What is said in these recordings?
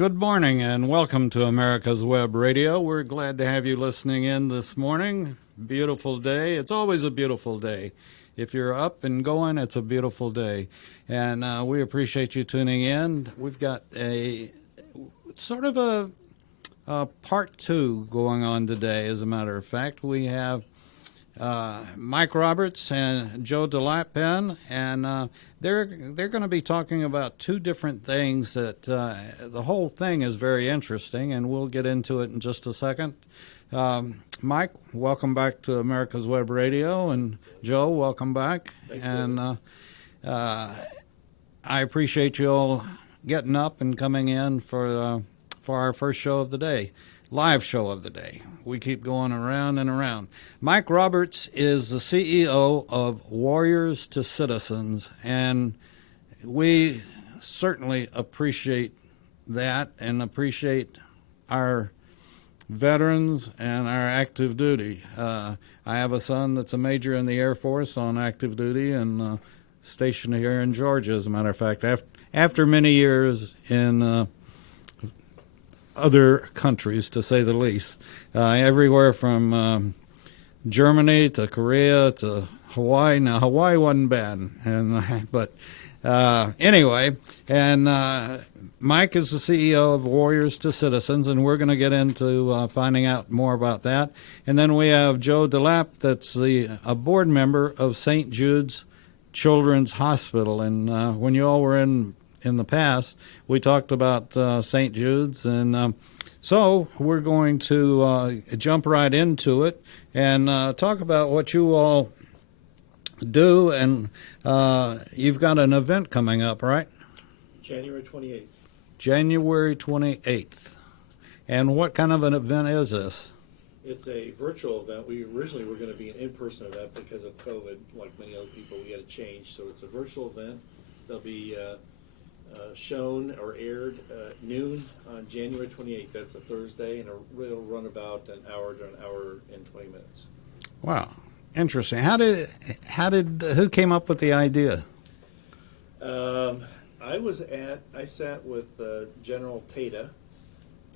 Good morning and welcome to America's Web Radio. We're glad to have you listening in this morning. Beautiful day. It's always a beautiful day. If you're up and going, it's a beautiful day. And we appreciate you tuning in. We've got a sort of a part two going on today, as a matter of fact. We have Mike Roberts and Joe Delapp in, and they're going to be talking about two different things that the whole thing is very interesting, and we'll get into it in just a second. Mike, welcome back to America's Web Radio, and Joe, welcome back. Thank and you. I appreciate you all getting up and coming in for our first show of the day. Live show of the day. We keep going around and around. Mike Roberts is the CEO of Warriors to Citizens, and we certainly appreciate that and appreciate our veterans and our active duty. I have a son that's a major in the Air Force on active duty and stationed here in Georgia, as a matter of fact, after many years in other countries, to say the least, everywhere from Germany to Korea to Hawaii. Now, Hawaii wasn't bad, but anyway, and Mike is the CEO of Warriors to Citizens, and we're going to get into finding out more about that. And then we have Joe Delapp, that's a board member of St. Jude's Children's Hospital. And when you all were in the past, we talked about St. Jude's, and so we're going to jump right into it and talk about what you all do. And you've got an event coming up, right? January 28th. January 28th. And what kind of an event is this? It's a virtual event. We originally were going to be an in-person event because of COVID. Like many other people, we had to change. So it's a virtual event. They'll be shown or aired noon on January 28th. That's a Thursday, and it'll run about an hour to an hour and 20 minutes. Wow, interesting. Who came up with the idea? I sat with General Tata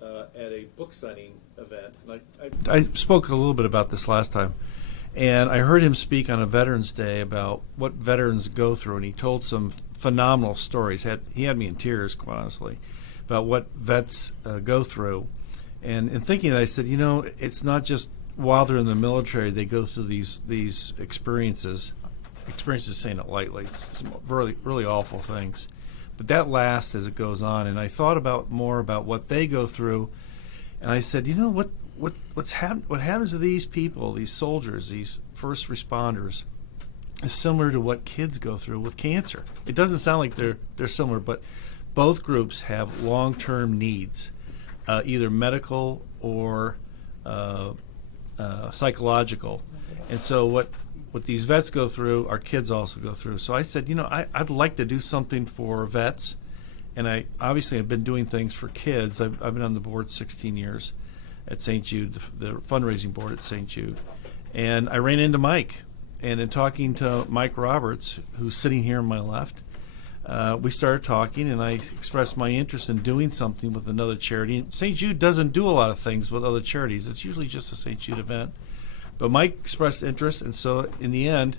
at a book signing event. And I spoke a little bit about this last time. And I heard him speak on a Veterans Day about what veterans go through, and he told some phenomenal stories. He had me in tears, quite honestly, about what vets go through. And in thinking that, I said, it's not just while they're in the military they go through these experiences. Experiences, saying it lightly, some really, really awful things. But that lasts as it goes on. And I thought more about what they go through, and I said, what happens to these people, these soldiers, these first responders, is similar to what kids go through with cancer. It doesn't sound like they're similar, but both groups have long-term needs, either medical or psychological. And so what these vets go through, our kids also go through. So I said, I'd like to do something for vets, and I obviously have been doing things for kids. I've been on the board 16 years at St. Jude, the fundraising board at St. Jude. And I ran into Mike. And in talking to Mike Roberts, who's sitting here on my left, we started talking, and I expressed my interest in doing something with another charity. And St. Jude doesn't do a lot of things with other charities. It's usually just a St. Jude event. But Mike expressed interest, and so in the end,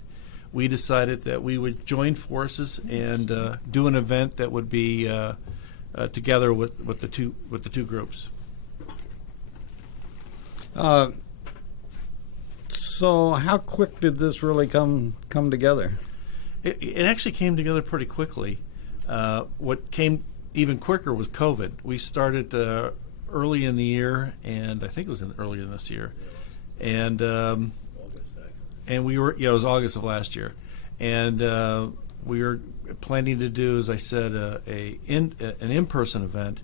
we decided that we would join forces and do an event that would be together with the two groups. So how quick did this really come together? It actually came together pretty quickly. What came even quicker was COVID. We started early in the year, and I think it was earlier in this year, and we were it was August of last year, and we were planning to do, as I said, an in-person event.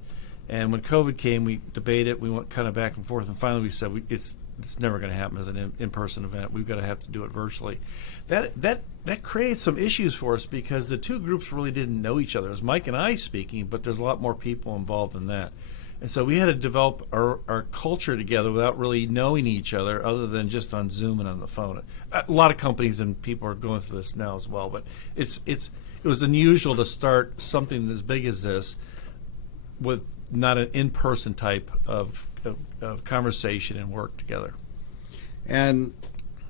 And when COVID came, we debated. We went kind of back and forth, and finally we said it's never going to happen as an in-person event. We've got to have to do it virtually. That creates some issues for us because the two groups really didn't know each other. It was Mike and I speaking, but there's a lot more people involved in that. And so we had to develop our culture together without really knowing each other other than just on Zoom and on the phone. A lot of companies and people are going through this now as well, but it was unusual to start something as big as this with not an in-person type of conversation and work together. And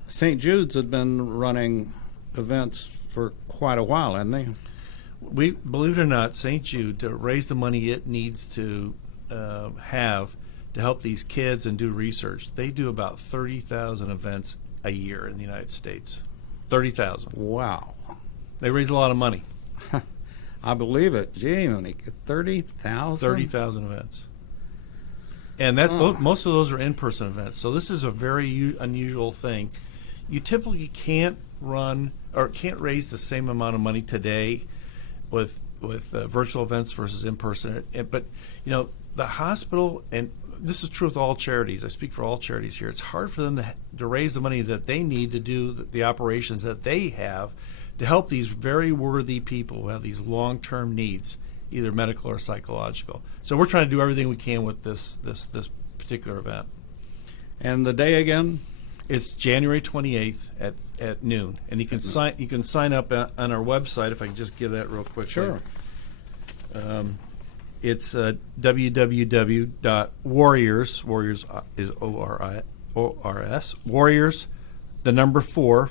St. Jude's had been running events for quite a while, hadn't they? We, believe it or not, St. Jude, to raise the money it needs to have to help these kids and do research, they do about 30,000 events a year in the United States. 30,000. Wow. They raise a lot of money. I believe it. Gee, 30,000? 30,000 events. And that most of those are in-person events. So this is a very unusual thing. You typically can't run or can't raise the same amount of money today with virtual events versus in-person. But, you know, the hospital, and this is true with all charities. I speak for all charities here. It's hard for them to raise the money that they need to do the operations that they have to help these very worthy people who have these long-term needs, either medical or psychological. So we're trying to do everything we can with this particular event. And the day again? It's January 28th at noon, and you can sign up on our website. If I can just give that real quick. Sure. It's www.warriors. Warriors is O-R-I-O-R-S. Warriors, the number 4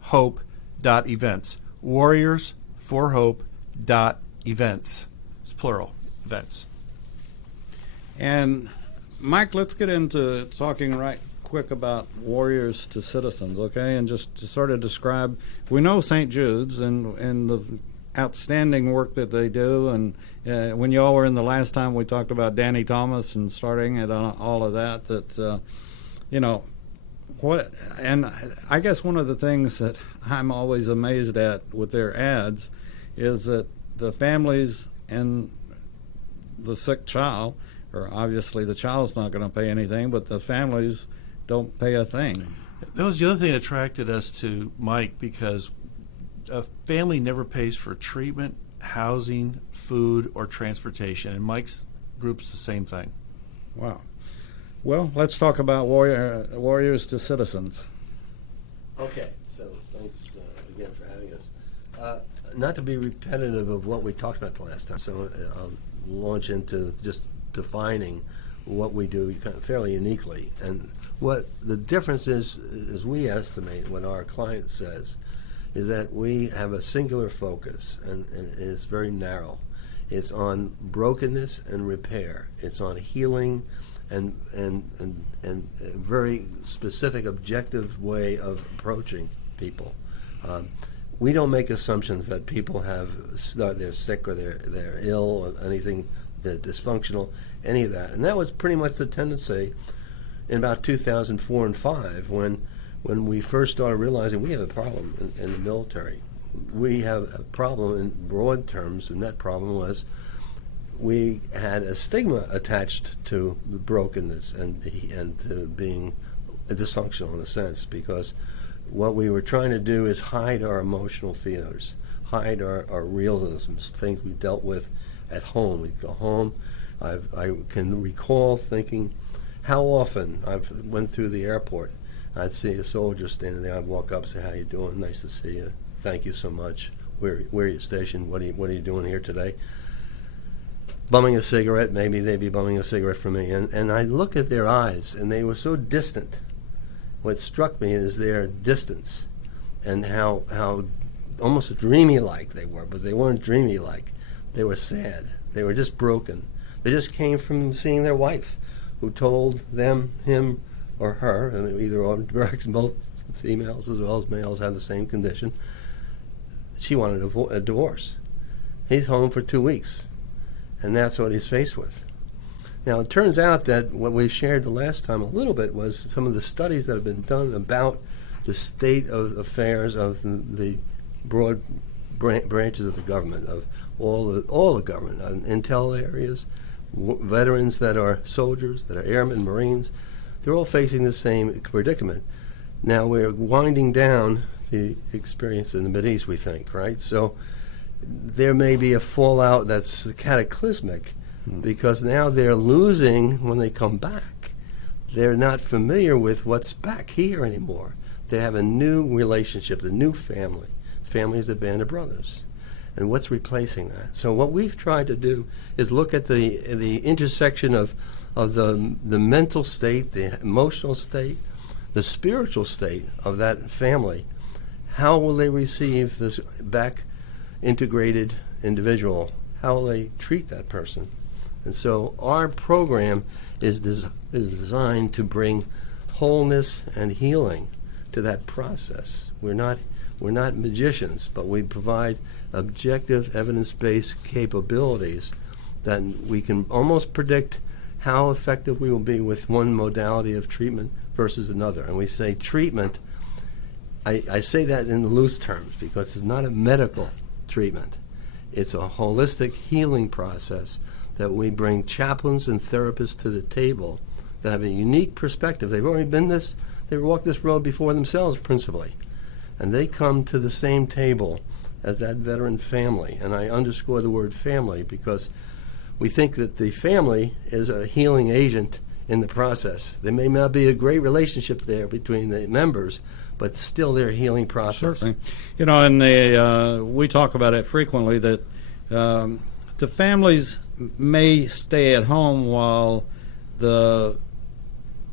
hope.events. Warriors for hope.events. It's plural events. And Mike, let's get into talking right quick about Warriors to Citizens, okay? And just to sort of describe, we know St. Jude's and the outstanding work that they do, and when you all were in the last time, we talked about Danny Thomas and starting it on all of that, you know, what, and I guess one of the things that I'm always amazed at with their ads is that the families and the sick child, or obviously the child's not going to pay anything, but the families don't pay a thing. That was the other thing that attracted us to Mike, because a family never pays for treatment, housing, food, or transportation, and Mike's group's the same thing. Wow. Well, let's talk about Warriors to Citizens. Okay, so thanks again for having us. Not to be repetitive of what we talked about the last time, so I'll launch into just defining what we do kind of fairly uniquely. And what the difference is, as we estimate, what our client says, is that we have a singular focus, and it's very narrow. It's on brokenness and repair. It's on healing and a very specific, objective way of approaching people. We don't make assumptions that people they're sick or they're ill or anything, they're dysfunctional, any of that. And that was pretty much the tendency in about 2004 and 5 when we first started realizing we have a problem in the military. We have a problem in broad terms, and that problem was we had a stigma attached to the brokenness and to being dysfunctional in a sense, because what we were trying to do is hide our emotional fears, hide our realisms, things we dealt with at home. We'd go home. I can recall thinking how often I've went through the airport. I'd see a soldier standing there. I'd walk up and say, "How you doing? Nice to see you. Thank you so much. Where are you stationed? What are you doing here today?" Bumming a cigarette. Maybe they'd be bumming a cigarette for me. And I look at their eyes, and they were so distant. What struck me is their distance and how almost dreamy-like they were, but they weren't dreamy-like. They were sad. They were just broken. They just came from seeing their wife, who told them, him, or her, I mean, either or, both females as well as males have the same condition. She wanted a divorce. He's home for 2 weeks, and that's what he's faced with. Now, it turns out that what we shared the last time a little bit was some of the studies that have been done about the state of affairs of the broad branches of the government, of all the government, intel areas, veterans that are soldiers, that are airmen, Marines. They're all facing the same predicament. Now we're winding down the experience in the Mideast, we think, right? So there may be a fallout that's cataclysmic because now they're losing when they come back. They're not familiar with what's back here anymore. They have a new relationship, a new family. Family's a band of brothers. and what's replacing that. So what we've tried to do is look at the intersection of the mental state, the emotional state, the spiritual state of that family. How will they receive this back integrated individual? How will they treat that person? And so our program is designed to bring wholeness and healing to that process. We're not magicians, but we provide objective, evidence-based capabilities that we can almost predict how effective we will be with one modality of treatment versus another. And we say treatment, I say that in loose terms because it's not a medical treatment. It's a holistic healing process that we bring chaplains and therapists to the table that have a unique perspective. They've already they've walked this road before themselves principally. And they come to the same table as that veteran family. And I underscore the word family because we think that the family is a healing agent in the process. There may not be a great relationship there between the members, but still their healing process. Certainly. And we talk about it frequently that the families may stay at home while the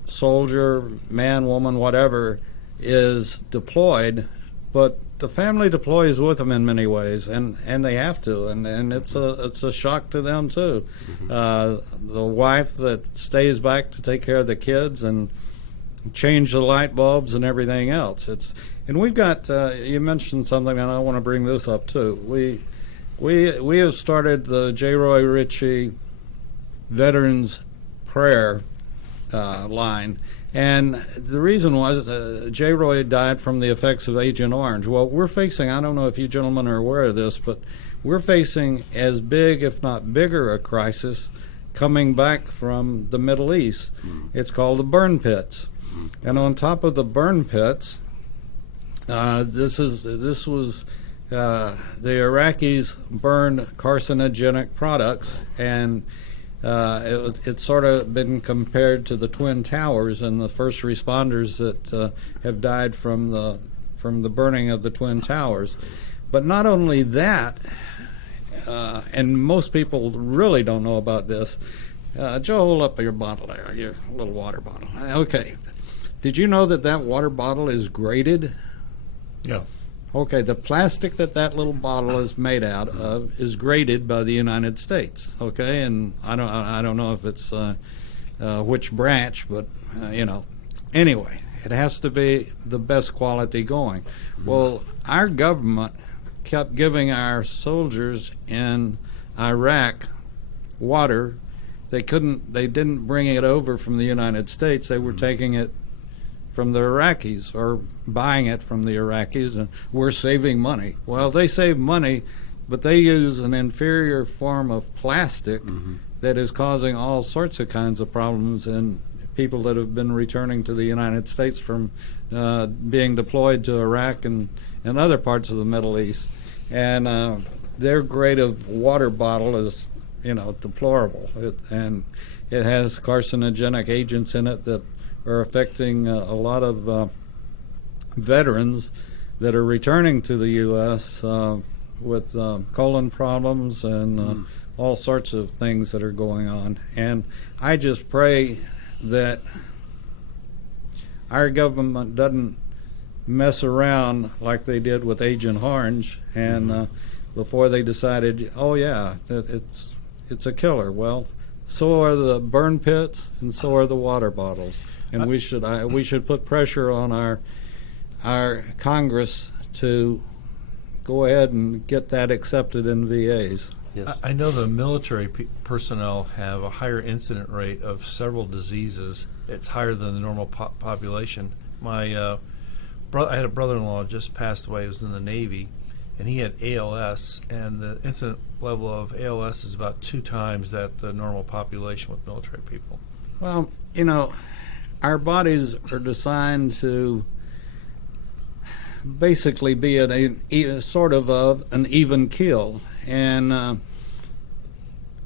soldier, man, woman, whatever, is deployed, but the family deploys with them in many ways, and they have to, and it's a shock to them too. The wife that stays back to take care of the kids and change the light bulbs and everything else. And we've got you mentioned something, and I want to bring this up too. We have started the J. Roy Ritchie Veterans Prayer line. And the reason was J. Roy died from the effects of Agent Orange. Well, we're facing, I don't know if you gentlemen are aware of this, but we're facing as big, if not bigger, a crisis coming back from the Middle East. It's called the burn pits. And on top of the burn pits, this was the Iraqis burned carcinogenic products, and it's sort of been compared to the Twin Towers and the first responders that have died from the burning of the Twin Towers. But not only that, and most people really don't know about this. Joe, hold up your bottle there, your little water bottle. Okay. Did you know that water bottle is graded? Yeah. Okay, the plastic that little bottle is made out of is graded by the United States. Okay, and I don't know if it's which branch, but anyway, it has to be the best quality going. Well, our government kept giving our soldiers in Iraq water. They didn't bring it over from the United States. They were taking it from the Iraqis or buying it from the Iraqis, and we're saving money. Well, they save money, but they use an inferior form of plastic that is causing all sorts of kinds of problems in people that have been returning to the United States from being deployed to Iraq and other parts of the Middle East. And their grade of water bottle is, deplorable. And it has carcinogenic agents in it that are affecting a lot of veterans that are returning to the U.S. With colon problems and all sorts of things that are going on. And I just pray that our government doesn't mess around like they did with Agent Orange and before they decided, oh yeah, that it's a killer. Well, so are the burn pits and so are the water bottles. And we should put pressure on our Congress to go ahead and get that accepted in VAs. Yes. I know the military personnel have a higher incident rate of several diseases. It's higher than the normal population. I had a brother-in-law just passed away. He was in the Navy, and he had ALS, and the incident level of ALS is about 2 times that the normal population with military people. Well, our bodies are designed to basically be at a sort of an even keel, and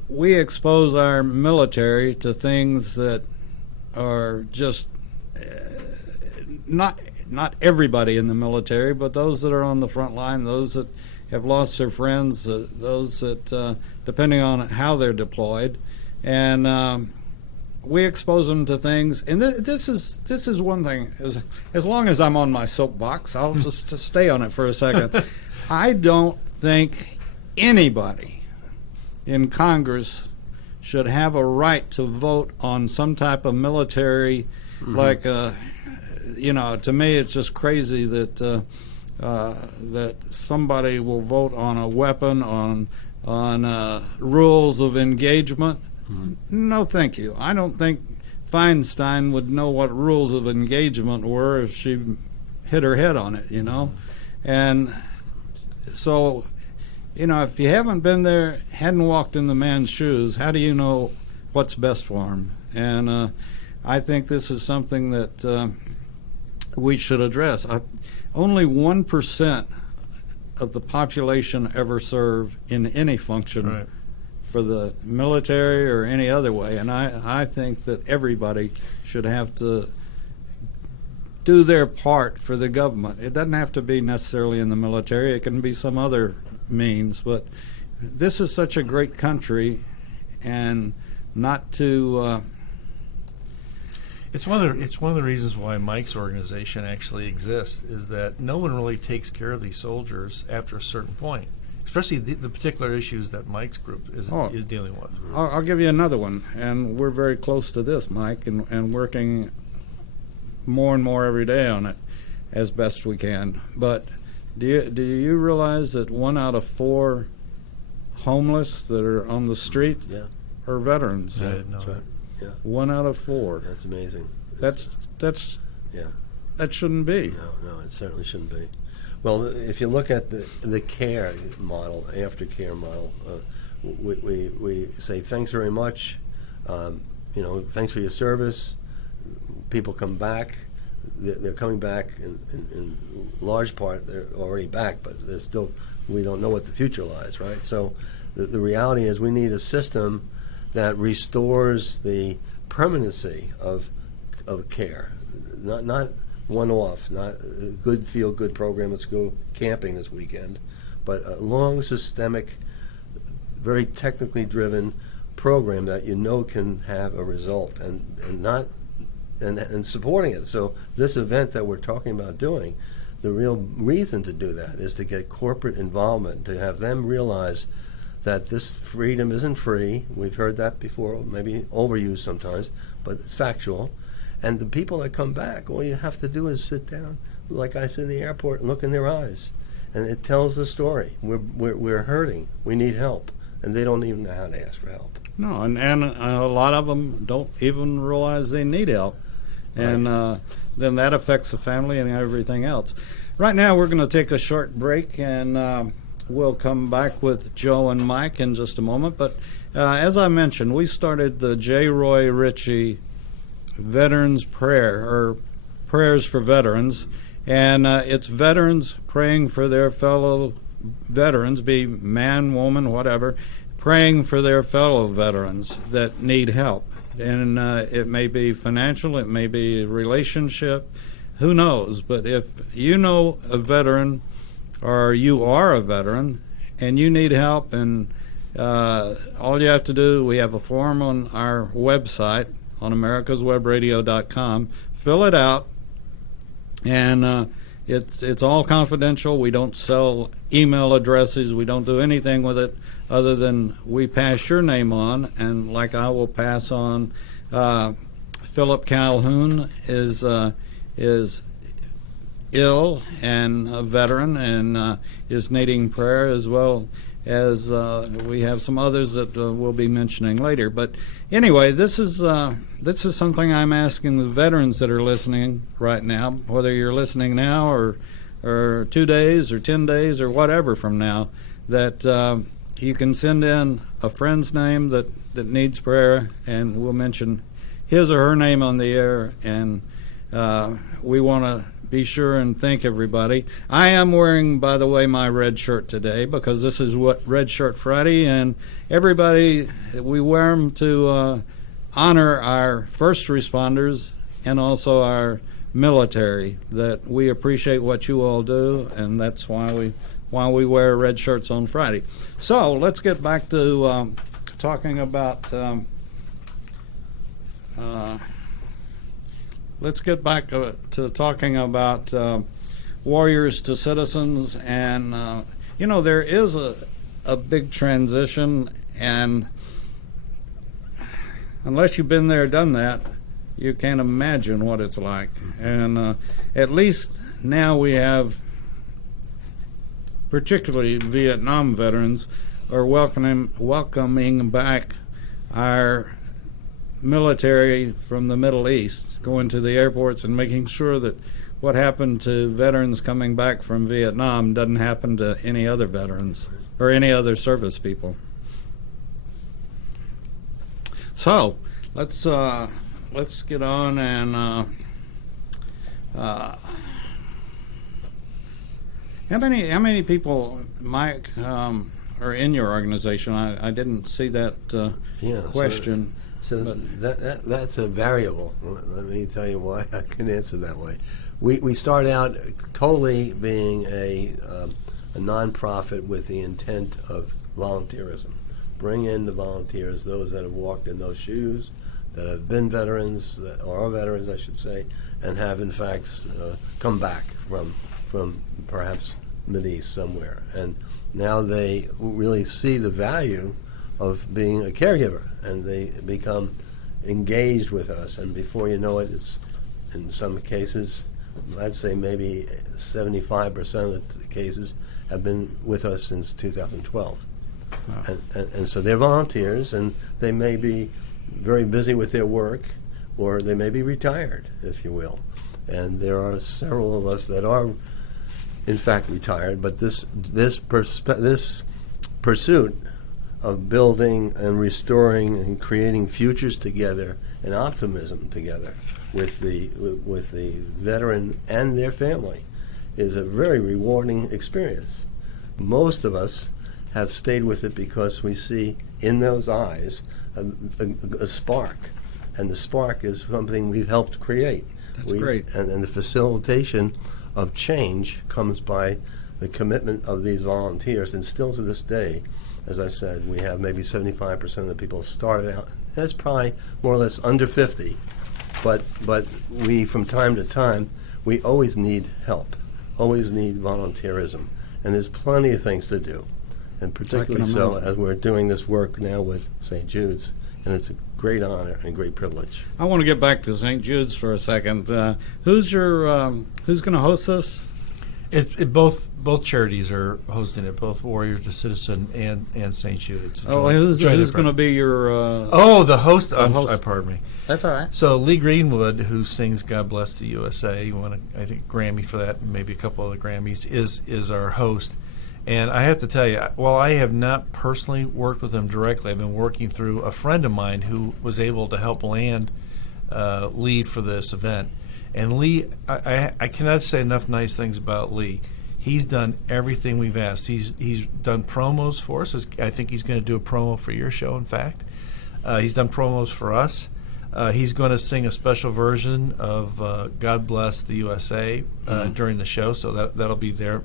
we expose our military to things that are just not everybody in the military, but those that are on the front line, those that have lost their friends, those that, depending on how they're deployed, and we expose them to things. And this is one thing. As long as I'm on my soapbox, I'll just stay on it for a second. I don't think anybody in Congress should have a right to vote on some type of military, like, to me it's just crazy that that somebody will vote on a weapon, on rules of engagement. No, thank you. I don't think Feinstein would know what rules of engagement were if she hit her head on it, And so, if you haven't been there, hadn't walked in the man's shoes, how do you know what's best for him? And I think this is something that we should address. Only 1% of the population ever serve in any function. Right. For the military or any other way, and I think that everybody should have to do their part for the government. It doesn't have to be necessarily in the military. It can be some other means, but this is such a great country, and not to... It's one of the reasons why Mike's organization actually exists, is that no one really takes care of these soldiers after a certain point. Especially the particular issues that Mike's group is dealing with. I'll give you another one, and we're very close to this, Mike, and working more and more every day on it as best we can. But do you realize that 1 out of 4 homeless that are on the street are veterans? I didn't know That's right. Yeah, 1 out of 4. that's amazing. That's Yeah. that shouldn't be. No, it certainly shouldn't be. Well, if you look at the care model, aftercare model, we say thanks very much. Thanks for your service. People come back. They're coming back in large part. They're already back, but they're still. We don't know what the future lies, right? So the reality is we need a system that restores the permanency of care, not one-off, not a good feel-good program. Let's go camping this weekend, but a long, systemic, very technically driven program that can have a result, and supporting it. So this event that we're talking about doing, the real reason to do that is to get corporate involvement, to have them realize that this freedom isn't free. We've heard that before, maybe overused sometimes, but it's factual. And the people that come back, all you have to do is sit down, like I said in the airport, and look in their eyes. And it tells the story. We're hurting. We need help. And they don't even know how to ask for help. No, and a lot of them don't even realize they need help. And then that affects the family and everything else. Right now we're going to take a short break, and we'll come back with Joe and Mike in just a moment. But as I mentioned, we started the J. Roy Ritchie Veterans Prayer, or Prayers for Veterans, and it's veterans praying for their fellow veterans, be man, woman, whatever, praying for their fellow veterans that need help. And it may be financial, it may be a relationship, who knows? But if you know a veteran, or you are a veteran, and you need help, and all you have to do, we have a form on our website, on americaswebradio.com. Fill it out, and it's all confidential. We don't sell email addresses. We don't do anything with it other than we pass your name on, and like I will pass on Philip Calhoun is ill and a veteran and is needing prayer, as well as we have some others that we'll be mentioning later. But anyway, this is something I'm asking the veterans that are listening right now, whether you're listening now or 2 days or 10 days or whatever from now, that you can send in a friend's name that needs prayer, and we'll mention his or her name on the air, and we want to be sure and thank everybody. I am wearing, by the way, my red shirt today because this is what Red Shirt Friday, and everybody, we wear them to honor our first responders and also our military, that we appreciate what you all do, and that's why we while we wear red shirts on Friday. So let's get back to talking about. Let's get back to talking about warriors to citizens, and there is a big transition, and unless you've been there, done that, you can't imagine what it's like. And at least now we have, particularly Vietnam veterans, are welcoming back our military from the Middle East, going to the airports and making sure that what happened to veterans coming back from Vietnam doesn't happen to any other veterans or any other service people. So let's get on and how many people, Mike, are in your organization? I didn't see that question. So that's a variable. Let me tell you why I can answer that way. We start out totally being a nonprofit with the intent of volunteerism. Bring in the volunteers, those that have walked in those shoes, that have been veterans, or are veterans, I should say, and have in fact come back from perhaps Mideast somewhere. And now they really see the value of being a caregiver, and they become engaged with us. And before you know it, it's in some cases, I'd say maybe 75% of the cases have been with us since 2012. Wow. And so they're volunteers, and they may be very busy with their work, or they may be retired, if you will. And there are several of us that are, in fact, retired. But this pursuit of building and restoring and creating futures together and optimism together with the veteran and their family is a very rewarding experience. Most of us have stayed with it because we see in those eyes a spark, and the spark is something we've helped create. That's great. And the facilitation of change comes by the commitment of these volunteers, and still to this day, as I said, we have maybe 75% of the people started out. That's probably more or less under 50, but we, from time to time, we always need help, always need volunteerism, and there's plenty of things to do, and particularly so as we're doing this work now with St. Jude's, and it's a great honor and great privilege. I want to get back to St. Jude's for a second. Who's going to host this? Both charities are hosting it, both Warriors to Citizen and St. Jude. Who's going to be your... the host? Pardon me. That's all right. So Lee Greenwood, who sings God Bless the USA, won, I think, Grammy for that, and maybe a couple other Grammys, is our host. And I have to tell you, while I have not personally worked with him directly, I've been working through a friend of mine who was able to help land Lee for this event. And Lee, I cannot say enough nice things about Lee. He's done everything we've asked. He's done promos for us. I think he's going to do a promo for your show, in fact. He's done promos for us. He's going to sing a special version of God Bless the USA during the show, so that'll be there.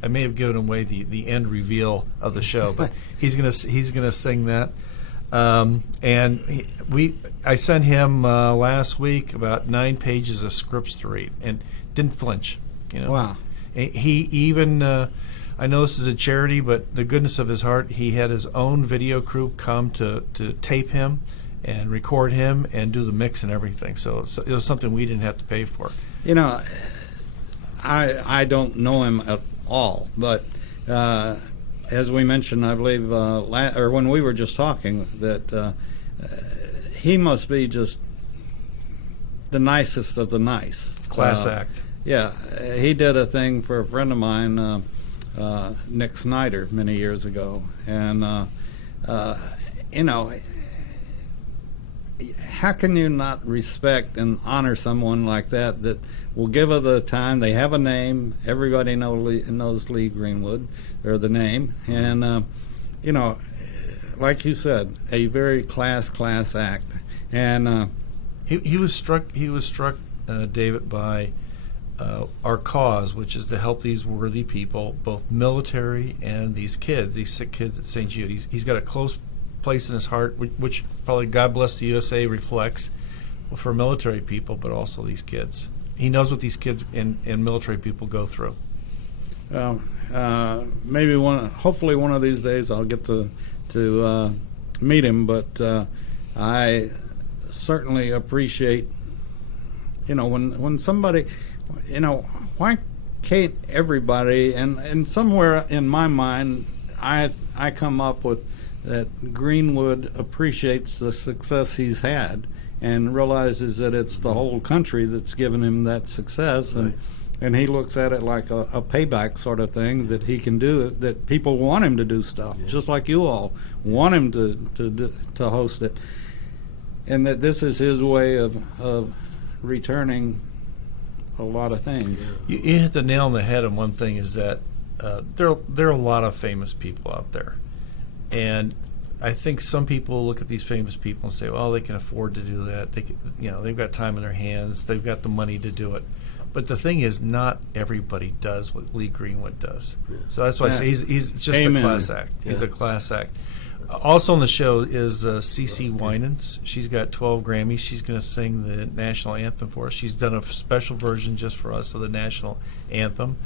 I may have given away the end reveal of the show, but he's gonna sing that. I sent him last week about 9 pages of scripts to read, and didn't flinch. Wow. He even I know this is a charity, but the goodness of his heart, he had his own video crew come to tape him and record him and do the mix and everything. So it was something we didn't have to pay for. I don't know him at all, but as we mentioned, I believe, or when we were just talking, that he must be just the nicest of the nice. Class act. Yeah, he did a thing for a friend of mine, Nick Snyder, many years ago, and how can you not respect and honor someone like that will give her the time? They have a name. Everybody knows Lee Greenwood, or the name. And, like you said, a very class act. And he was struck, David, by our cause, which is to help these worthy people, both military and these kids, these sick kids at St. Jude. He's got a close place in his heart, which probably God Bless the USA reflects for military people, but also these kids. He knows what these kids and military people go through. Maybe hopefully one of these days I'll get to meet him, but I certainly appreciate, when somebody, why can't everybody, and somewhere in my mind I come up with that Greenwood appreciates the success he's had and realizes that it's the whole country that's given him that success, and he looks at it like a payback sort of thing, that he can do it, that people want him to do stuff, just like you all want him to host it, and that this is his way of returning a lot of things. You hit the nail on the head on one thing, is that there are a lot of famous people out there, and I think some people look at these famous people and say, well, they can afford to do that. They've got time in their hands. They've got the money to do it. But the thing is, not everybody does what Lee Greenwood does. Yeah. So that's why I say he's just a class act. He's a class act. Also on the show is Cece Winans. She's got 12 Grammys. She's going to sing the national anthem for us. She's done a special version just for us of the national anthem.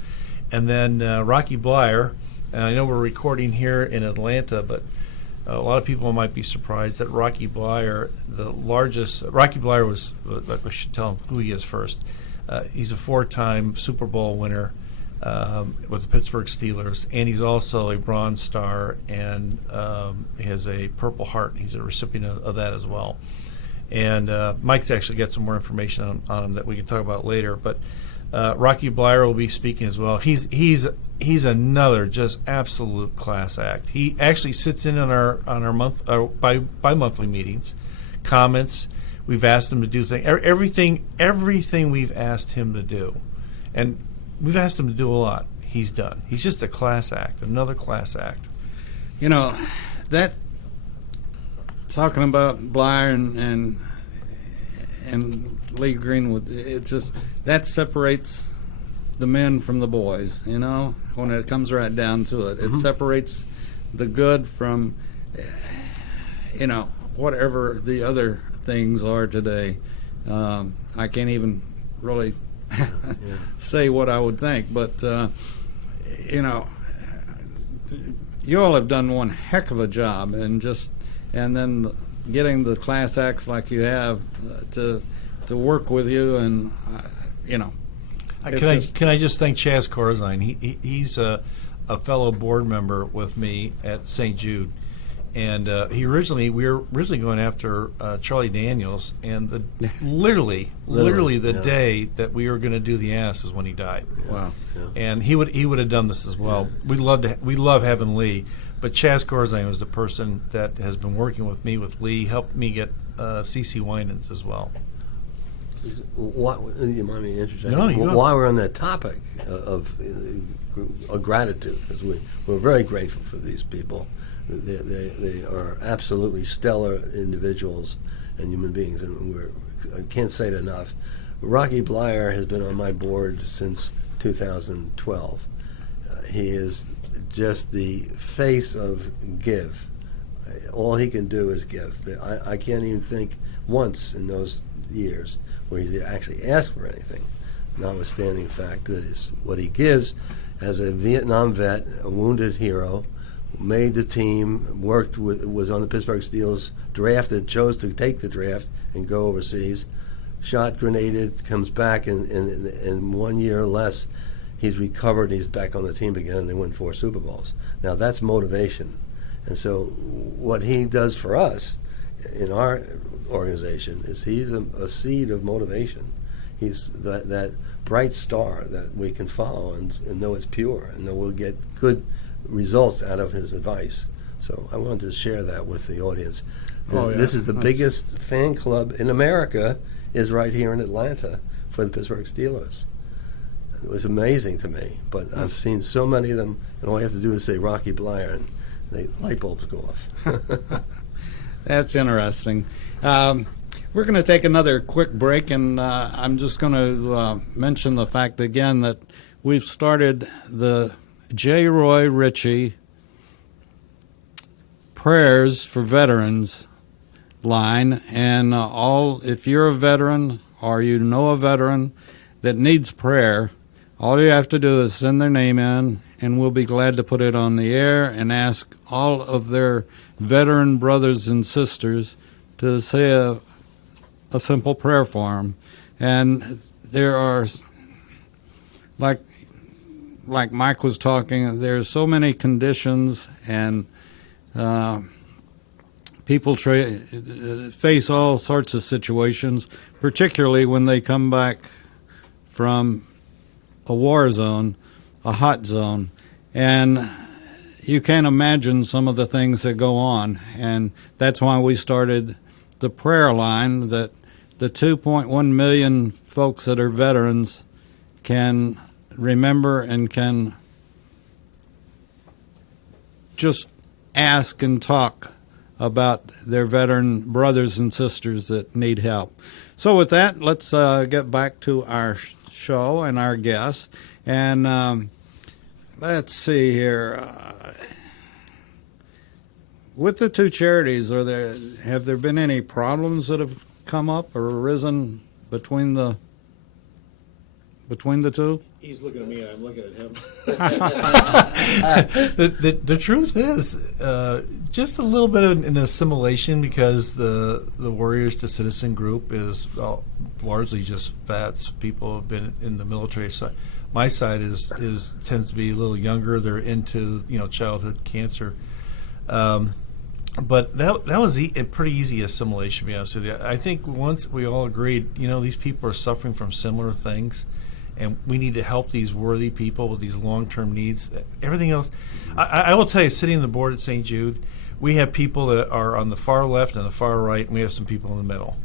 And then Rocky Blyer. And I know we're recording here in Atlanta, but a lot of people might be surprised that Rocky Blyer was, I should tell him who he is first. He's a 4-time Super Bowl winner with the Pittsburgh Steelers, and he's also a Bronze Star, and he has a Purple Heart. He's a recipient of that as well. And Mike's actually got some more information on him that we can talk about later. But Rocky Blyer will be speaking as well. He's another just absolute class act. He actually sits in on our bi-monthly meetings, comments. We've asked him to do things, everything we've asked him to do, and we've asked him to do a lot. He's done. He's just a class act, another class act. That talking about Blyer and Lee Greenwood, it's just that separates the men from the boys. When it comes right down to it, it separates the good from whatever the other things are today. I can't even really say what I would think, but you all have done one heck of a job, and then getting the class acts like you have to work with you, and Can I just thank Chaz Corzine? He's a fellow board member with me at St. Jude, and we were originally going after Charlie Daniels, and literally the day that we were going to do the ass is when he died. Wow! Yeah. And he would have done this as well. Yeah. We love having Lee, but Chaz Corzine was the person that has been working with me with Lee, helped me get Cece Winans as well. You mind me interjecting? No, you don't. While we're on that topic of gratitude, because we're very grateful for these people. They are absolutely stellar individuals and human beings, and I can't say it enough. Rocky Blyer has been on my board since 2012. He is just the face of give. All he can do is give. I can't even think once in those years where he's actually asked for anything, notwithstanding the fact that is what he gives as a Vietnam vet, a wounded hero, made the team, was on the Pittsburgh Steelers, drafted, chose to take the draft and go overseas, shot, grenaded, comes back, and in 1 year or less, he's recovered, he's back on the team again, and they win 4 Super Bowls. Now, that's motivation. And so what he does for us in our organization is he's a seed of motivation. He's that bright star that we can follow and know it's pure, and know we'll get good results out of his advice. So I wanted to share that with the audience. This is the biggest fan club in America, is right here in Atlanta for the Pittsburgh Steelers. It was amazing to me, but I've seen so many of them, and all I have to do is say Rocky Blyer, and the light bulbs go off. That's interesting. We're going to take another quick break, and I'm just going to mention the fact again that we've started the J. Roy Ritchie Prayers for Veterans line, and if you're a veteran or you know a veteran that needs prayer, all you have to do is send their name in, and we'll be glad to put it on the air and ask all of their veteran brothers and sisters to say a simple prayer for them. And there are, like Mike was talking, there's so many conditions, and people face all sorts of situations, particularly when they come back from a war zone, a hot zone, and you can't imagine some of the things that go on. And that's why we started the prayer line, that the 2.1 million folks that are veterans can remember and can just ask and talk about their veteran brothers and sisters that need help. So with that, let's get back to our show and our guest. And let's see here. With the two charities, have there been any problems that have come up or arisen between the two? He's looking at me, and I'm looking at him. The truth is, just a little bit of an assimilation, because the Warriors to Citizen group is largely just vets. People who have been in the military. So my side tends to be a little younger. They're into childhood cancer. But that was a pretty easy assimilation, to be honest with you. I think once we all agreed, these people are suffering from similar things, and we need to help these worthy people with these long-term needs. Everything else, I will tell you, sitting on the board at St. Jude, we have people that are on the far left and the far right, and we have some people in the middle.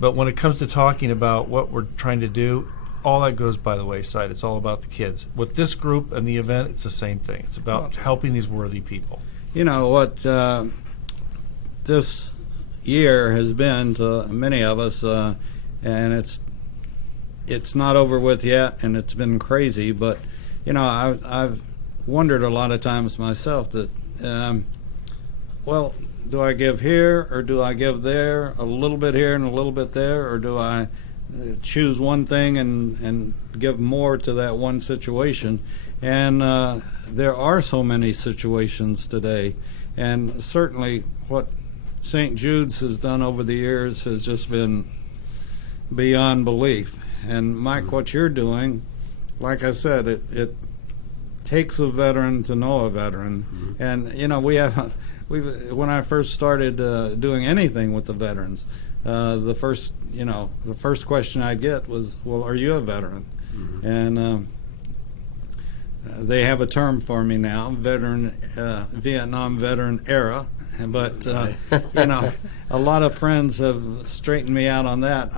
But when it comes to talking about what we're trying to do, all that goes by the wayside. It's all about the kids. With this group and the event, it's the same thing. It's about helping these worthy people. You know what this year has been to many of us, and it's not over with yet, and it's been crazy. But I've wondered a lot of times myself that, do I give here or do I give there? A little bit here and a little bit there, or do I choose one thing and give more to that one situation? And there are so many situations today, and certainly what St. Jude's has done over the years has just been beyond belief. And Mike, what you're doing, like I said, it takes a veteran to know a veteran. And when I first started doing anything with the veterans, the first question I'd get was, "Well, are you a veteran?" And they have a term for me now, Vietnam veteran era. But a lot of friends have straightened me out on that.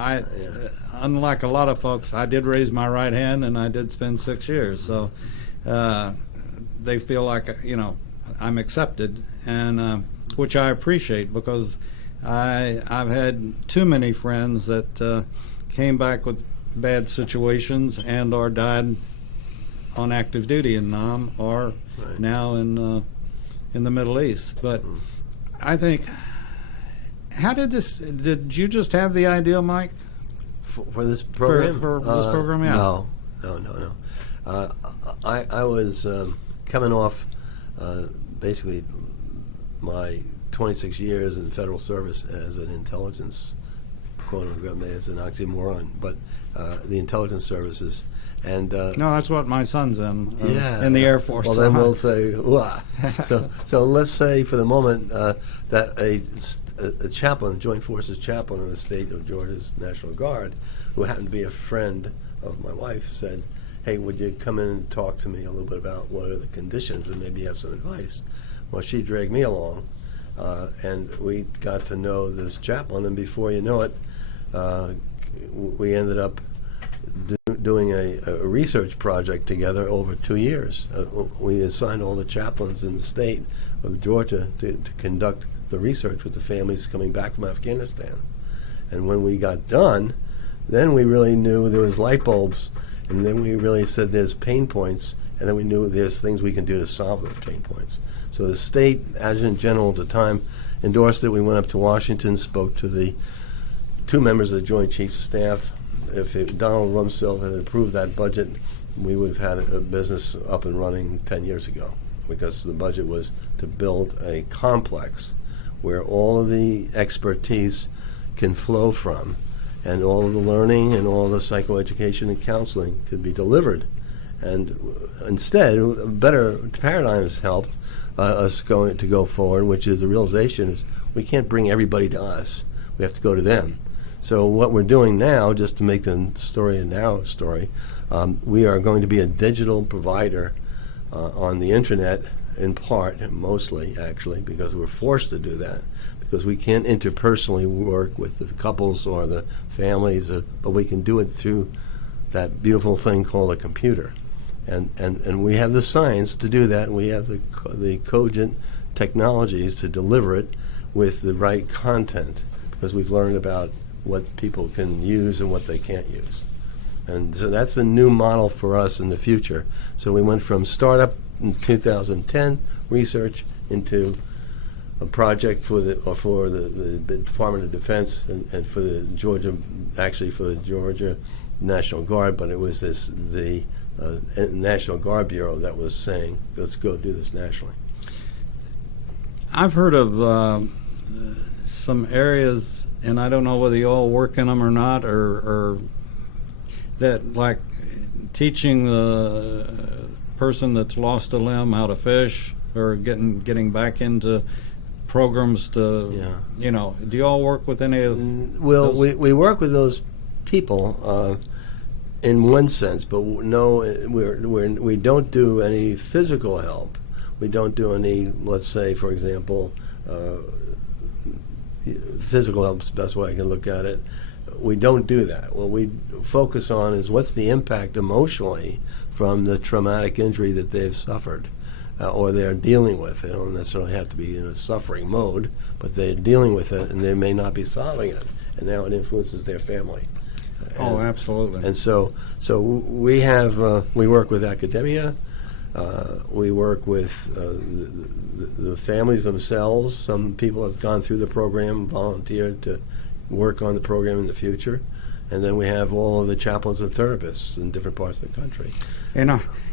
Unlike a lot of folks, I did raise my right hand, and I did spend 6 years. So they feel like I'm accepted, and which I appreciate, because I've had too many friends that came back with bad situations and or died on active duty in Nam, or now in the Middle East. But I think, did you just have the idea, Mike? For this program? For this program, yeah. No. I was coming off basically my 26 years in federal service as an intelligence, quote unquote, as an oxymoron, but the intelligence services. And no, that's what my son's in the Air Force. Well, then we'll say, wah. So let's say for the moment that a chaplain, Joint Forces chaplain in the state of Georgia's National Guard, who happened to be a friend of my wife, said, "Hey, would you come in and talk to me a little bit about what are the conditions and maybe have some advice?" Well, she dragged me along, and we got to know this chaplain, and before you know it, we ended up doing a research project together over 2 years. We assigned all the chaplains in the state of Georgia to conduct the research with the families coming back from Afghanistan. And when we got done, then we really knew there was light bulbs, and then we really said there's pain points, and then we knew there's things we can do to solve those pain points. So the state adjutant general at the time endorsed it. We went up to Washington, spoke to the 2 members of the Joint Chiefs of Staff. If Donald Rumsfeld had approved that budget, we would have had a business up and running 10 years ago, because the budget was to build a complex where all of the expertise can flow from, and all of the learning and all the psychoeducation and counseling could be delivered. And instead, better paradigms helped us go forward, which is the realization is we can't bring everybody to us. We have to go to them. So what we're doing now, just to make the story a narrow story, we are going to be a digital provider on the internet, in part, mostly actually, because we're forced to do that, because we can't interpersonally work with the couples or the families, but we can do it through that beautiful thing called a computer. And we have the science to do that, and we have the cogent technologies to deliver it with the right content, because we've learned about what people can use and what they can't use. And so that's the new model for us in the future. So we went from startup in 2010 research into a project for the Department of Defense and for the Georgia National Guard, but it was the National Guard Bureau that was saying, let's go do this nationally. I've heard of some areas, and I don't know whether you all work in them or not, or that, like teaching the person that's lost a limb how to fish, or getting back into programs to, do you all work with any of Well, those? we work with those people in one sense, but no, we don't do any physical help. We don't do any, let's say, for example, physical help is the best way I can look at it. We don't do that. What we focus on is what's the impact emotionally from the traumatic injury that they've suffered or they're dealing with. They don't necessarily have to be in a suffering mode, but they're dealing with it, and they may not be solving it, and now it influences their family. Oh, absolutely. And so we have we work with academia. We work with the families themselves. Some people have gone through the program, volunteered to work on the program in the future. And then we have all of the chaplains and therapists in different parts of the country.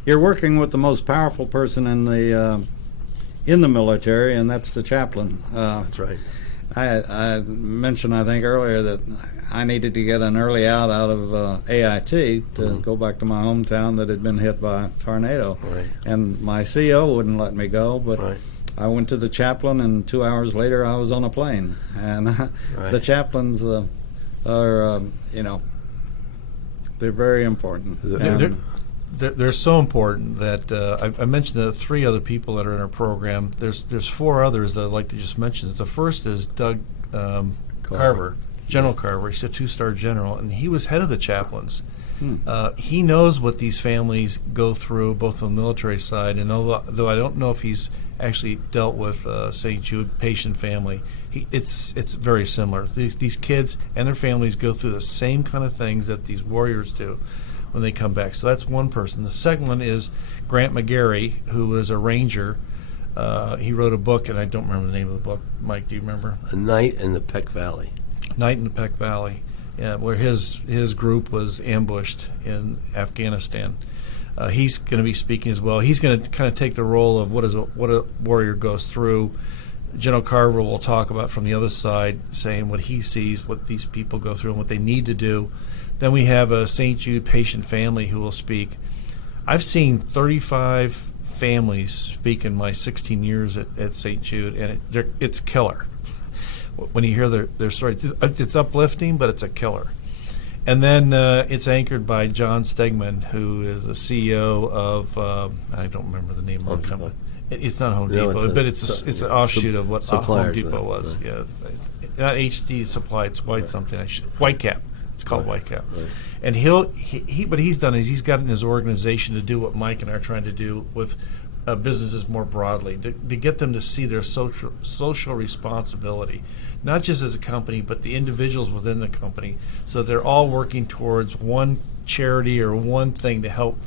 You're working with the most powerful person in the military, and that's the chaplain. That's right. I mentioned, I think, earlier that I needed to get an early out of AIT to go back to my hometown that had been hit by a tornado. Right. And my CO wouldn't let me go, but Right. I went to the chaplain, and 2 hours later I was on a plane. And Right. the chaplains are, they're very important. And They're so important that I mentioned the 3 other people that are in our program. There's 4 others that I'd like to just mention. The first is Doug Carver, General Carver. He's a 2-star general, and he was head of the chaplains. He knows what these families go through, both on the military side, and though I don't know if he's actually dealt with St. Jude patient family, it's very similar. These kids and their families go through the same kind of things that these warriors do when they come back. So that's one person. The second one is Grant Mcgarry, who is a ranger. He wrote a book, and I don't remember the name of the book. Mike, do you remember? A Night in the Peck Valley. Night in the Peck Valley, where his group was ambushed in Afghanistan. He's going to be speaking as well. He's going to kind of take the role of what a warrior goes through. General Carver will talk about from the other side, saying what he sees, what these people go through, and what they need to do. Then we have a St. Jude patient family who will speak. I've seen 35 families speak in my 16 years at St. Jude, and it's killer. When you hear their story, it's uplifting, but it's a killer. And then it's anchored by John Stegman, who is the CEO of, I don't remember the name of the company. It's not Home Depot, but it's an offshoot of what Home Depot was. Right. Yeah, not HD Supply, it's White something. Whitecap. It's called Whitecap. Right. And what he's done is he's gotten his organization to do what Mike and I are trying to do with businesses more broadly, to get them to see their social responsibility, not just as a company, but the individuals within the company, so they're all working towards one charity or one thing to help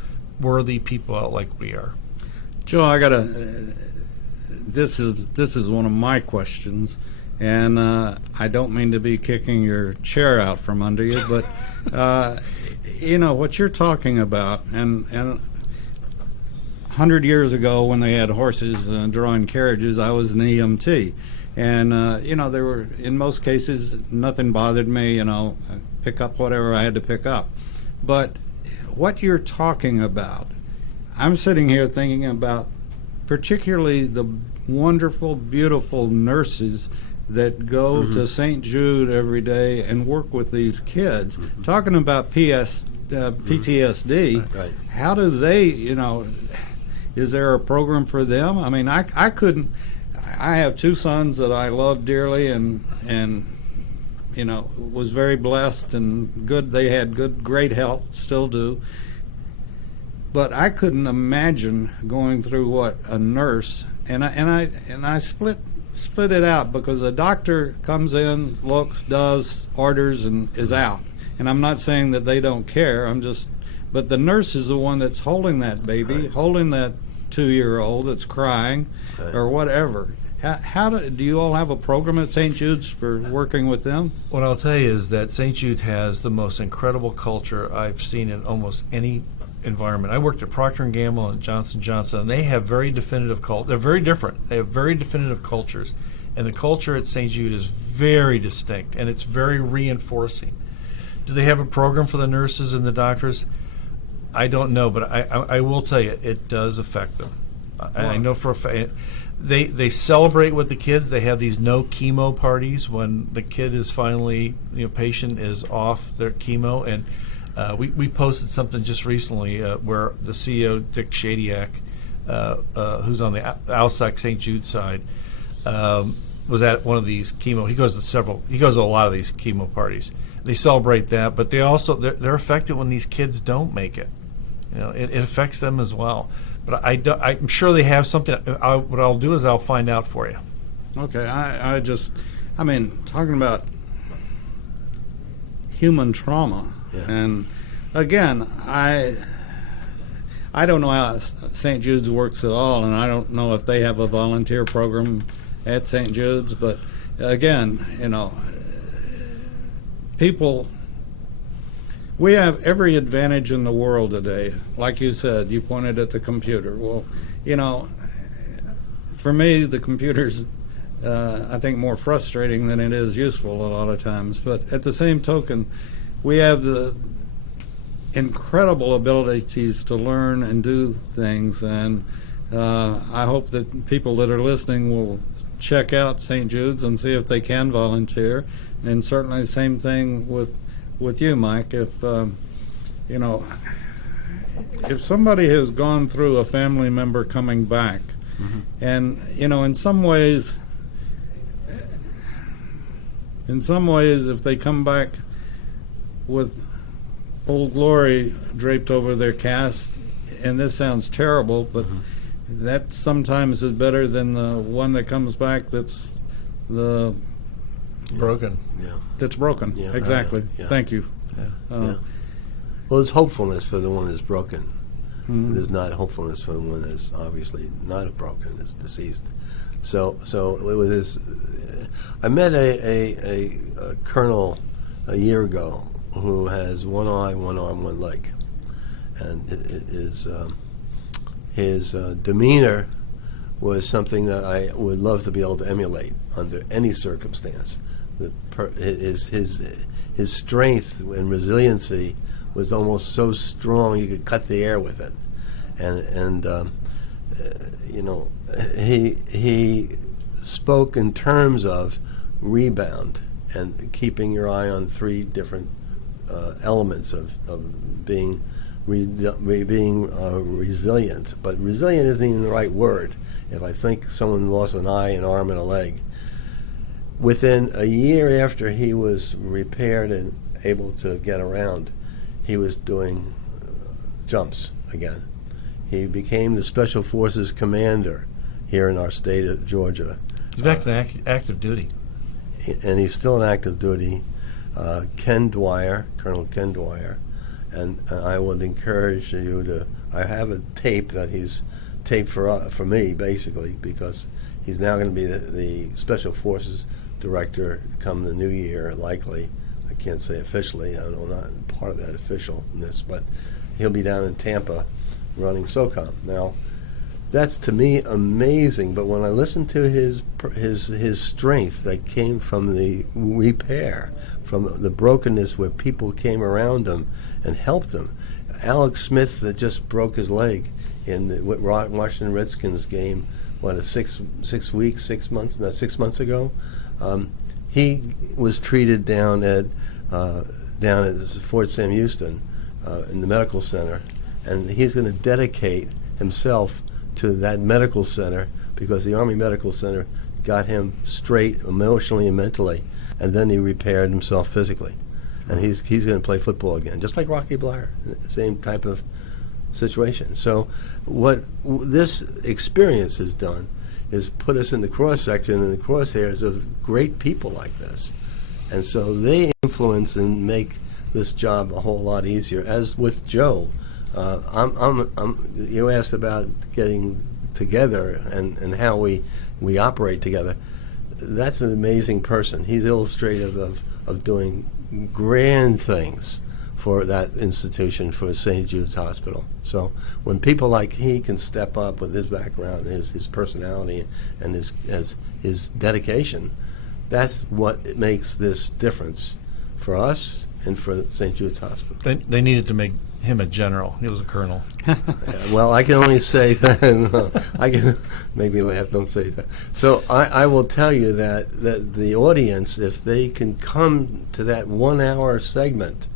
worthy people out like we are. Joe, I gotta. This is one of my questions, and I don't mean to be kicking your chair out from under you, but what you're talking about, and 100 years ago when they had horses drawing carriages, I was an EMT, and there were, in most cases, nothing bothered me. Pick up whatever I had to pick up, but what you're talking about, I'm sitting here thinking about particularly the wonderful, beautiful nurses that go to St. Jude every day and work with these kids. Talking about PTSD, Right. How do they, is there a program for them? I mean, I couldn't. I have two sons that I love dearly, and was very blessed and good. They had great health, still do. But I couldn't imagine going through what a nurse, and I split it out, because a doctor comes in, looks, does, orders, and is out. And I'm not saying that they don't care. But the nurse is the one that's holding that baby, holding that 2-year-old that's crying, or whatever. How do you all have a program at St. Jude's for working with them? What I'll tell you is that St. Jude has the most incredible culture I've seen in almost any environment. I worked at Procter & Gamble and Johnson & Johnson, and they have very definitive culture. They're very different. They have very definitive cultures, and the culture at St. Jude is very distinct, and it's very reinforcing. Do they have a program for the nurses and the doctors? I don't know, but I will tell you, it does affect them. I know for a fact. They celebrate with the kids. They have these no chemo parties when the kid is finally, patient is off their chemo. And we posted something just recently where the CEO, Dick Shadyac, who's on the Alsac St. Jude side, was at one of these chemo. He goes to a lot of these chemo parties. They celebrate that, but they're affected when these kids don't make it. It affects them as well. But I'm sure they have something. What I'll do is I'll find out for you. Okay, talking about human trauma, and again, I don't know how St. Jude's works at all, and I don't know if they have a volunteer program at St. Jude's. But again, people. We have every advantage in the world today. Like you said, you pointed at the computer. Well, for me, the computer's, I think, more frustrating than it is useful a lot of times. But at the same token, we have the incredible abilities to learn and do things. And I hope that people that are listening will check out St. Jude's and see if they can volunteer. And certainly the same thing with you, Mike. If if somebody has gone through a family member coming back, and in some ways, if they come back with Old Glory draped over their cast, and this sounds terrible, but that sometimes is better than the one that comes back that's the Broken. Yeah. That's broken. Yeah. Exactly. Yeah. Thank you. Yeah. Well, there's hopefulness for the one that's broken. There's not hopefulness for the one that's obviously not broken, is deceased. So with his, I met a colonel a year ago who has one eye, one arm, one leg, and his demeanor was something that I would love to be able to emulate under any circumstance. His strength and resiliency was almost so strong you could cut the air with it, and he spoke in terms of rebound and keeping your eye on three different elements of being resilient. But resilient isn't even the right word. If I think someone lost an eye, an arm, and a leg, within a year after he was repaired and able to get around, he was doing jumps again. He became the Special Forces commander here in our state of Georgia. He's back in active duty. And he's still in active duty. Ken Dwyer, Colonel Ken Dwyer, and I would encourage you to. I have a tape that he's taped for me, basically, because he's now going to be the Special Forces director come the new year, likely. I can't say officially. I know not part of that officialness, but he'll be down in Tampa running SOCOM. Now, that's to me amazing. But when I listen to his strength that came from the repair, from the brokenness where people came around him and helped him. Alex Smith that just broke his leg in the Washington Redskins game, what, 6 months ago. He was treated down at Fort Sam Houston in the medical center, and he's going to dedicate himself to that medical center because the Army Medical Center got him straight emotionally and mentally, and then he repaired himself physically. And he's going to play football again, just like Rocky Blyer, same type of situation. So what this experience has done is put us in the cross-section and the crosshairs of great people like this. And so they influence and make this job a whole lot easier. As with Joe, you asked about getting together and how we operate together. That's an amazing person. He's illustrative of doing grand things for that institution, for St. Jude's Hospital. So when people like he can step up with his background, his personality, and his dedication, that's what makes this difference for us and for St. Jude's Hospital. They needed to make him a general. He was a colonel. Well, I can only say that. I can maybe laugh. Don't say that. So I will tell you that the audience, if they can come to that 1 hour segment,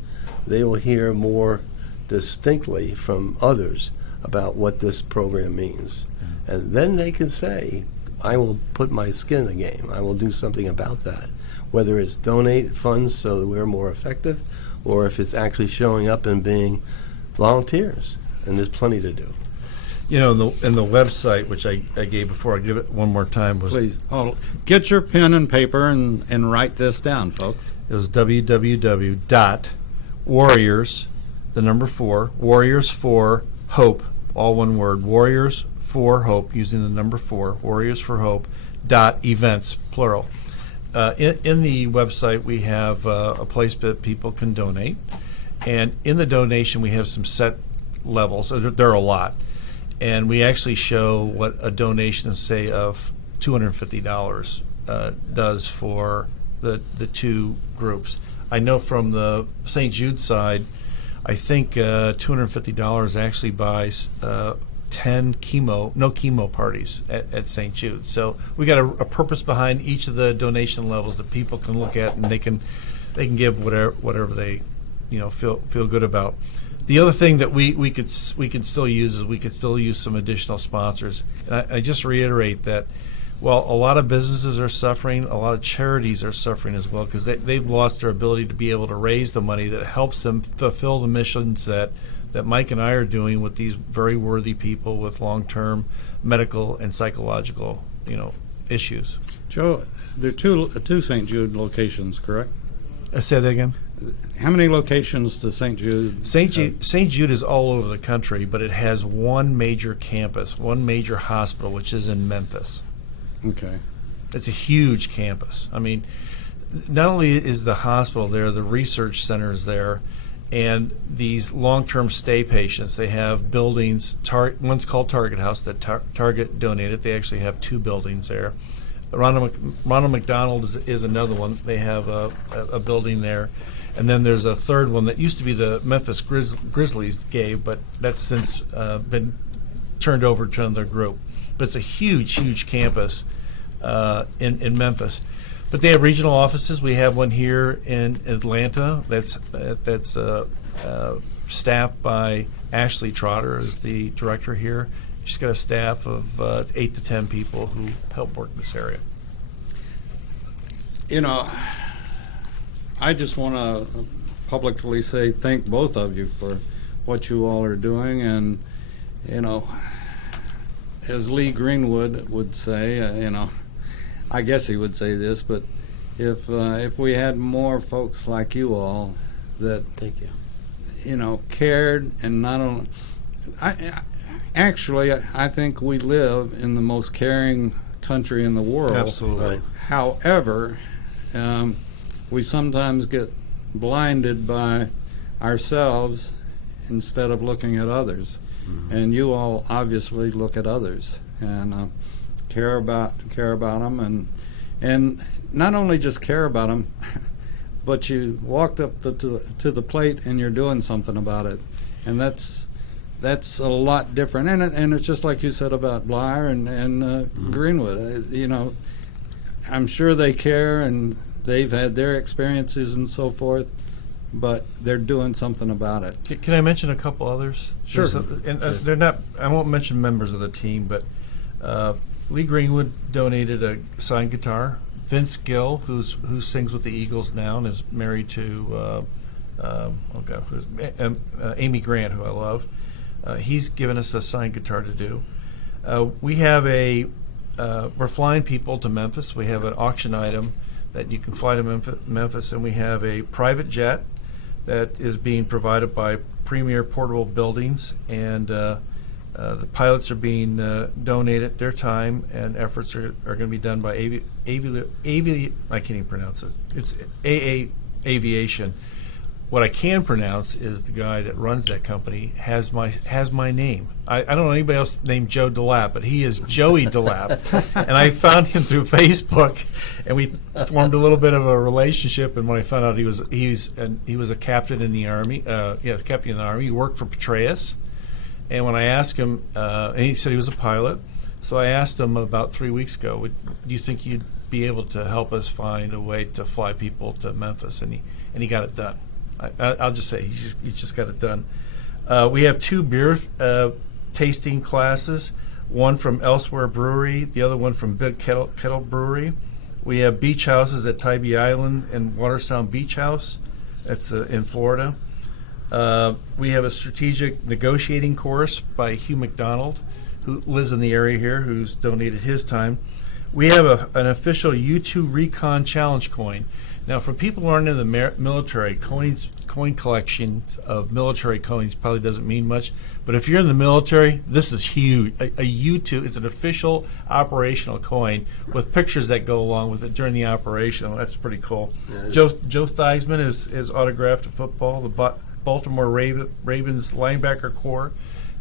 they will hear more distinctly from others about what this program means, and then they can say, "I will put my skin in the game. I will do something about that." Whether it's donate funds so that we're more effective, or if it's actually showing up and being volunteers, and there's plenty to do. You know, in the website, which I gave before, I'll give it one more time. Please, get your pen and paper and write this down, folks. It was www.warriors, the number 4, Warriors for Hope, all one word, Warriors for Hope, using the number 4, Warriors for Hope, .events, plural. In the website, we have a place that people can donate. And in the donation, we have some set levels. There are a lot. And we actually show what a donation, say, of $250 does for the two groups. I know from the St. Jude side, I think $250 actually buys 10 no chemo parties at St. Jude. So we got a purpose behind each of the donation levels that people can look at, and they can give whatever they feel good about. The other thing that we could still use is we could still use some additional sponsors. And I just reiterate that while a lot of businesses are suffering, a lot of charities are suffering as well, because they've lost their ability to be able to raise the money that helps them fulfill the missions that Mike and I are doing with these very worthy people with long-term medical and psychological, issues. Joe, there are two St. Jude locations, correct? Say that again. How many locations does St. Jude? St. Jude is all over the country, but it has one major campus, one major hospital, which is in Memphis. Okay. It's a huge campus. I mean, not only is the hospital there, the research center is there, and these long-term stay patients, they have buildings. One's called Target House that Target donated. They actually have 2 buildings there. Ronald McDonald is another one. They have a building there. And then there's a third one that used to be the Memphis Grizzlies gave, but that's since been turned over to another group. But it's a huge, huge campus in Memphis. But they have regional offices. We have one here in Atlanta that's staffed by Ashley Trotter as the director here. She's got a staff of 8 to 10 people who help work this area. I just want to publicly say thank both of you for what you all are doing, and as Lee Greenwood would say, I guess he would say this, but if we had more folks like you all that, Thank you. cared, and not only, I think we live in the most caring country in the world. Absolutely. Right. However, we sometimes get blinded by ourselves instead of looking at others. And you all obviously look at others and care about them, and not only just care about them, but you walked up to the plate and you're doing something about it, and that's a lot different. And it's just like you said about Blyer and Greenwood. I'm sure they care and they've had their experiences and so forth, but they're doing something about it. Can I mention a couple others? Sure. They're not. I won't mention members of the team, but Lee Greenwood donated a signed guitar. Vince Gill, who sings with the Eagles now and is married to Amy Grant, who I love. He's given us a signed guitar to do. We have we're flying people to Memphis. We have an auction item that you can fly to Memphis, and we have a private jet that is being provided by Premier Portable Buildings, and the pilots are being donated. Their time and efforts are going to be done by I can't even pronounce it. It's AA Aviation. What I can pronounce is the guy that runs that company has my name. I don't know anybody else named Joe Delapp, but he is Joey Delapp, and I found him through Facebook, and we formed a little bit of a relationship. And when I found out he was a captain in the Army, captain in the Army, he worked for Petraeus. And when I asked him, and he said he was a pilot, so I asked him about 3 weeks ago, do you think you'd be able to help us find a way to fly people to Memphis? And he got it done. I'll just say he just got it done. We have 2 beer tasting classes, one from Elsewhere Brewery, the other one from Big Kettle Brewery. We have beach houses at Tybee Island and Watersound Beach House. That's in Florida. We have a strategic negotiating course by Hugh McDonald, who lives in the area here, who's donated his time. We have an official U2 Recon Challenge coin. Now, for people who aren't in the military, coin collections of military coins probably doesn't mean much. But if you're in the military, this is huge. A U2, it's an official operational coin with pictures that go along with it during the operation. That's pretty cool. Joe Theismann is autographed a football. The Baltimore Ravens linebacker corps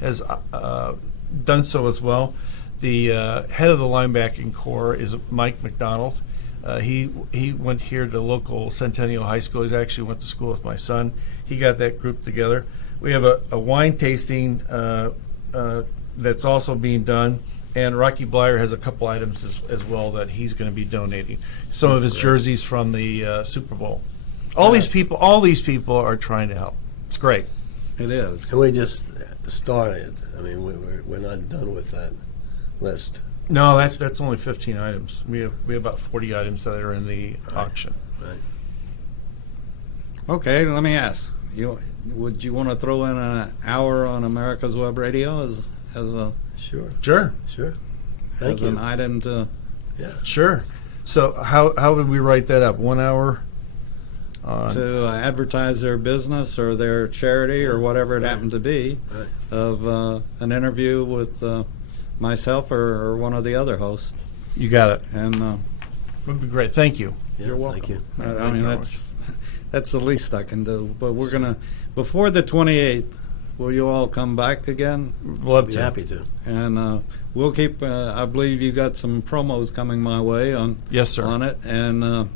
has done so as well. The head of the linebacking corps is Mike McDonald. He went here to local Centennial High School. He actually went to school with my son. He got that group together. We have a wine tasting that's also being done, and Rocky Blyer has a couple items as well that he's going to be donating. Some of his jerseys from the Super Bowl. All these people are trying to help. It's great. It is. And we just started. I mean, we're not done with that list. No, that's only 15 items. We have about 40 items that are in the auction. Right. Okay, let me ask. Would you want to throw in an hour on America's Web Radio as Sure. Thank you. an item to? Yeah. Sure. So how would we write that up? 1 hour? To advertise their business or their charity or whatever it happened to be, Right. of an interview with myself or one of the other hosts. You got it. And Would be great. Thank you. Yeah, you're welcome. Thank you. I mean, that's the least I can do. But we're gonna, before the 28th, will you all come back again? Love Be to. happy to. And we'll keep. I believe you got some promos coming my way on. Yes, sir. On it, and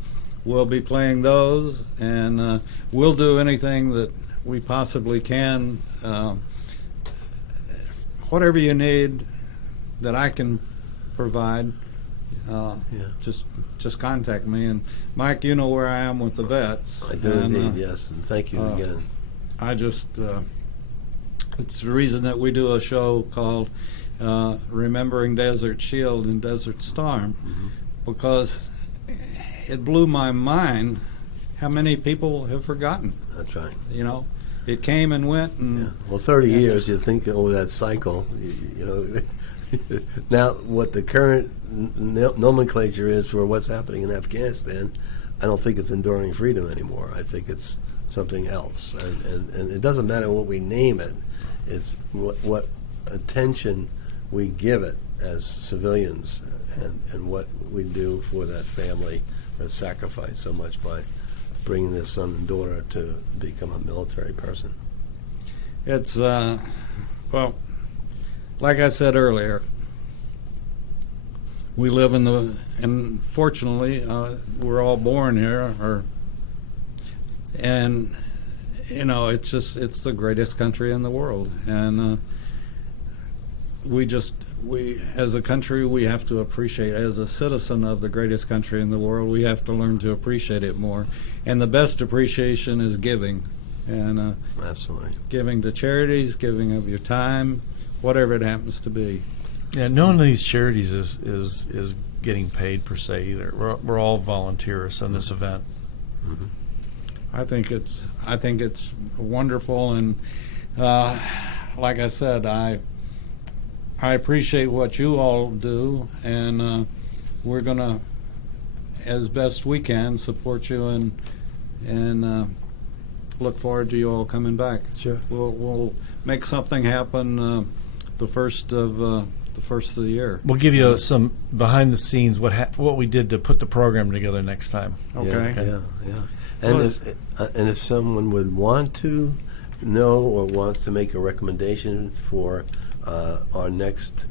we'll be playing those, and we'll do anything that we possibly can. Whatever you need that I can provide, just contact me. And Mike, you know where I am with the vets. I do and, indeed, yes. And thank you again. I just, it's the reason that we do a show called Remembering Desert Shield and Desert Storm, because it blew my mind how many people have forgotten. That's right. You know, it came and went, and Well, 30 years, you think over that cycle, you know. Now, what the current nomenclature is for what's happening in Afghanistan, I don't think it's enduring freedom anymore. I think it's something else. And it doesn't matter what we name it, it's what attention we give it as civilians and what we do for that family that sacrificed so much by bringing their son and daughter to become a military person. it's well, like I said earlier, we live and fortunately, we're all born here, and you know, it's the greatest country in the world, and we as a country, we have to appreciate, as a citizen of the greatest country in the world, we have to learn to appreciate it more, and the best appreciation is giving, and Absolutely. giving to charities, giving of your time, whatever it happens to be. Yeah, none of these charities is getting paid per se either. We're all volunteers on this event. Mm-hmm. I think it's wonderful, and like I said, I appreciate what you all do, and we're gonna, as best we can, support you and look forward to you all coming back. Sure. We'll make something happen the first of the year. We'll give you some behind the scenes what we did to put the program together next time. Okay. Yeah. And Well, if someone would want to know or wants to make a recommendation for our next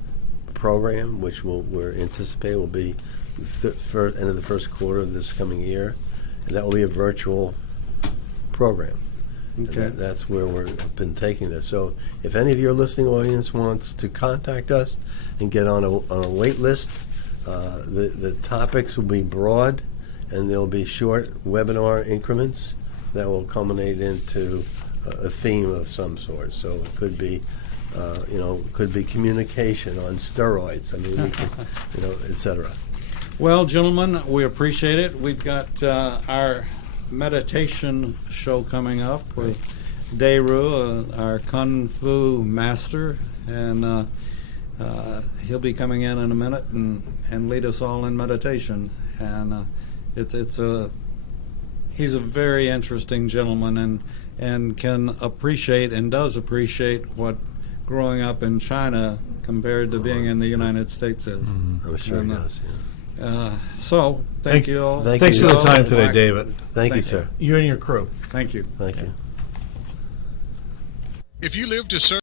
program, which we're anticipating will be end of the first quarter of this coming year, and that will be a virtual program. Okay. And that's where we've been taking this. So if any of your listening audience wants to contact us and get on a wait list, the topics will be broad, and there'll be short webinar increments that will culminate into a theme of some sort. So it could be, could be communication on steroids. I mean, we could, et cetera. Well, gentlemen, we appreciate it. We've got our meditation show coming up with Daeru, our Kung Fu master, and he'll be coming in a minute and lead us all in meditation. And he's a very interesting gentleman, and can appreciate and does appreciate what growing up in China compared to being in the United States is. Mm-hmm. I'm sure And, it does. Yeah. So, thank you all. Thanks for the time today, David. Thank you, Thank sir. You and your crew. Thank you. Thank you. If you live to serve